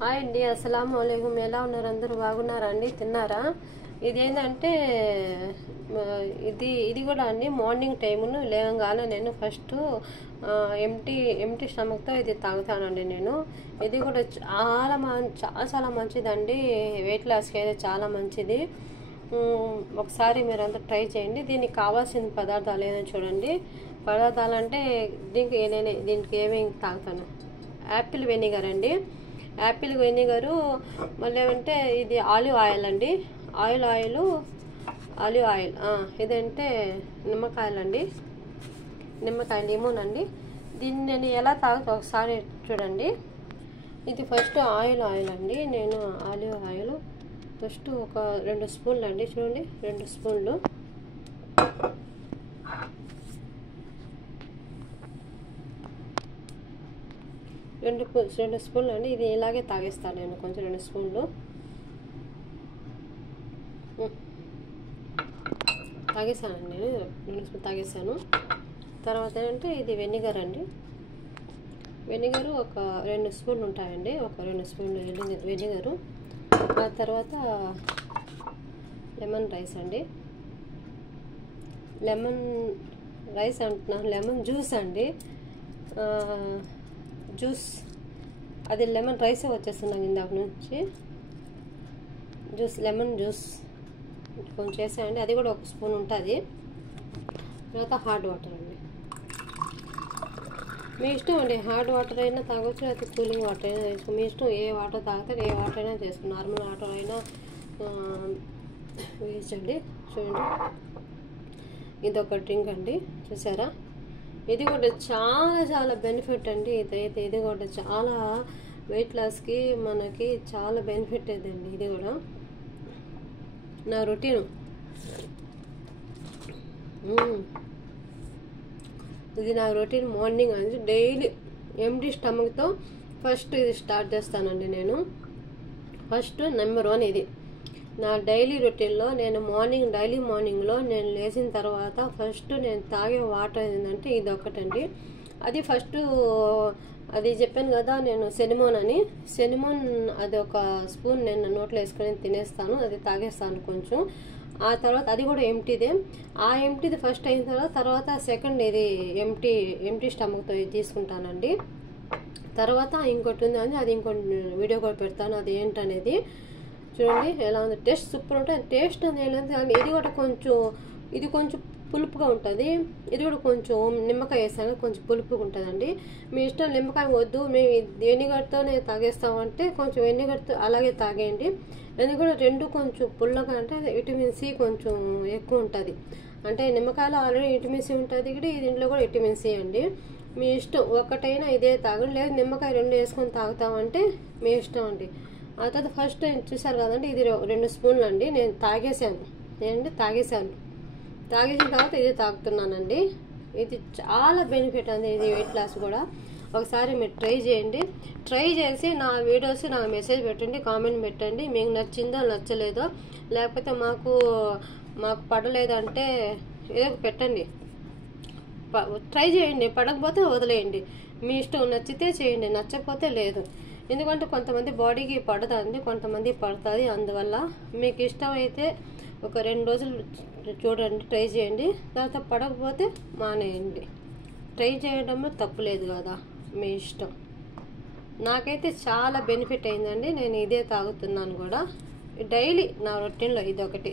Hi అండి, అస్సలాము అలైకుం. ఎలా ఉన్నారు? అందరూ బాగున్నారా అండి? తిన్నారా? ఇదేంటంటే ఇది కూడా అండి మార్నింగ్ టైమును లేవగానే నేను ఫస్ట్ ఎంటీ స్టమక్తో ఇది తాగుతానండి నేను. ఇది కూడా చాలా మంచిదండి. వెయిట్ లాస్కి అయితే చాలా మంచిది. ఒకసారి మీరు అంతా ట్రై చేయండి. దీనికి కావాల్సిన పదార్థాలు ఏదైనా చూడండి. పదార్థాలు అంటే దీనికి ఏమేమి తాగుతాను. యాపిల్ వెనిగర్ అండి, యాపిల్ వెనిగరు. మళ్ళీ ఏమంటే ఇది ఆలివ్ ఆయిల్ అండి, ఆలివ్ ఆయిల్. ఇదంటే నిమ్మకాయలండి, నిమ్మకాయ లెమన్ అండి. దీన్ని నేను ఎలా తాగుతా ఒకసారి చూడండి. ఇది ఫస్ట్ ఆయిల్ అండి. నేను ఆలివ్ ఆయిల్ ఫస్ట్ ఒక 2 స్పూన్లు అండి. చూడండి, 2 స్పూన్లు. రెండు స్పూన్లు అండి. ఇది ఇలాగే తాగేస్తాను నేను, కొంచెం 2 స్పూన్లు తాగేసానండి. నేను 2 స్పూన్లు తాగేసాను. తర్వాత ఏంటంటే ఇది వెనిగర్ అండి. వెనిగరు ఒక 2 స్పూన్లు ఉంటాయండి, ఒక 2 స్పూన్లు వెనిగరు. ఆ తర్వాత లెమన్ రైస్ అండి, లెమన్ రైస్ అంటున్నాను, లెమన్ జ్యూస్ అండి. జ్యూస్ అది లెమన్ రైసే వచ్చేస్తున్నాం ఇందాక నుంచి. లెమన్ జ్యూస్ కొంచెం చేసాయండి, అది కూడా 1 స్పూన్ ఉంటుంది. తర్వాత హాట్ వాటర్ అండి, మీ ఇష్టం అండి. హాట్ వాటర్ అయినా తాగొచ్చు, లేకపోతే కూలింగ్ వాటర్ అయినా చేసుకో, మీ ఇష్టం. ఏ వాటర్ తాగితే ఏ వాటర్ అయినా చేసుకో, నార్మల్ వాటర్ అయినా వేసండి. చూడండి, ఇదొక డ్రింక్ అండి, చూసారా? ఇది కూడా చాలా బెనిఫిట్ అండి. ఇది కూడా చాలా వెయిట్ లాస్కి మనకి చాలా బెనిఫిట్ అదండి. ఇది కూడా నా రొటీన్. ఇది నా రొటీన్. మార్నింగ్ అనేది డైలీ ఎంటీ స్టమక్తో ఫస్ట్ ఇది స్టార్ట్ చేస్తానండి నేను. ఫస్ట్ నెంబర్ 1 ఇది నా డైలీ రొటీన్లో. నేను డైలీ మార్నింగ్లో నేను లేచిన తర్వాత ఫస్ట్ నేను తాగే వాటర్ ఏంటంటే ఇది ఒకటండి. అది ఫస్ట్ అది చెప్పాను కదా నేను, సెనిమోన్ అది 1 స్పూన్ నేను నోట్లో వేసుకొని తినేస్తాను, అది తాగేస్తాను కొంచెం. ఆ తర్వాత అది కూడా ఎంటీదే. ఆ ఎంటీది ఫస్ట్ అయిన తర్వాత సెకండ్ ఇది ఎంటీ స్టమక్తో ఇది తీసుకుంటానండి. తర్వాత ఇంకోటి ఉంది అని, అది ఇంకోటి వీడియో కూడా పెడతాను, అది ఏంటనేది. చూడండి ఎలా ఉంది, టేస్ట్ సూపర్ ఉంటుంది. టేస్ట్ అనేది ఇది కొంచెం పులుపుగా ఉంటుంది. ఇది కూడా కొంచెం నిమ్మకాయ వేసాక కొంచెం పులుపుగా ఉంటుందండి. మీ ఇష్టం. నిమ్మకాయ వద్దు, మేము వెనిగర్తోనే తాగేస్తామంటే కొంచెం వెనిగర్తో అలాగే తాగేయండి. ఎందుకంటే 2 కొంచెం పుల్లగా, అంటే విటమిన్ సి కొంచెం ఎక్కువ ఉంటుంది. అంటే నిమ్మకాయలో ఆల్రెడీ విటమిన్ సి ఉంటుంది, దీంట్లో కూడా విటమిన్ సి అండి. మీ ఇష్టం. ఒకటైనా ఇదే తాగండి, లేదు నిమ్మకాయ 2 వేసుకొని తాగుతామంటే మీ ఇష్టం అండి. ఆ తర్వాత ఫస్ట్ చూసారు కదండి, ఇది 2 స్పూన్లు అండి. నేను తాగేసాను. తాగేసిన తర్వాత ఇది తాగుతున్నానండి. ఇది చాలా బెనిఫిట్ అండి, ఇది వెయిట్ లాస్ కూడా. ఒకసారి మీరు ట్రై చేయండి. ట్రై చేసి నా వీడియోస్ నాకు మెసేజ్ పెట్టండి, కామెంట్ పెట్టండి. మీకు నచ్చిందో నచ్చలేదో, లేకపోతే మాకు పడలేదంటే ఏదో పెట్టండి. ట్రై చేయండి, పడకపోతే వదిలేయండి. మీ ఇష్టం. నచ్చితే చేయండి, నచ్చకపోతే లేదు. ఎందుకంటే కొంతమంది బాడీకి పడదండి, కొంతమంది పడుతుంది. అందువల్ల మీకు ఇష్టమైతే ఒక 2 రోజులు చూడండి, ట్రై చేయండి. తర్వాత పడకపోతే మానేయండి. ట్రై చేయడంలో తప్పులేదు కదా, మీ ఇష్టం. నాకైతే చాలా బెనిఫిట్ అయిందండి. నేను ఇదే తాగుతున్నాను కూడా డైలీ నా రొటీన్లో, ఇదొకటి.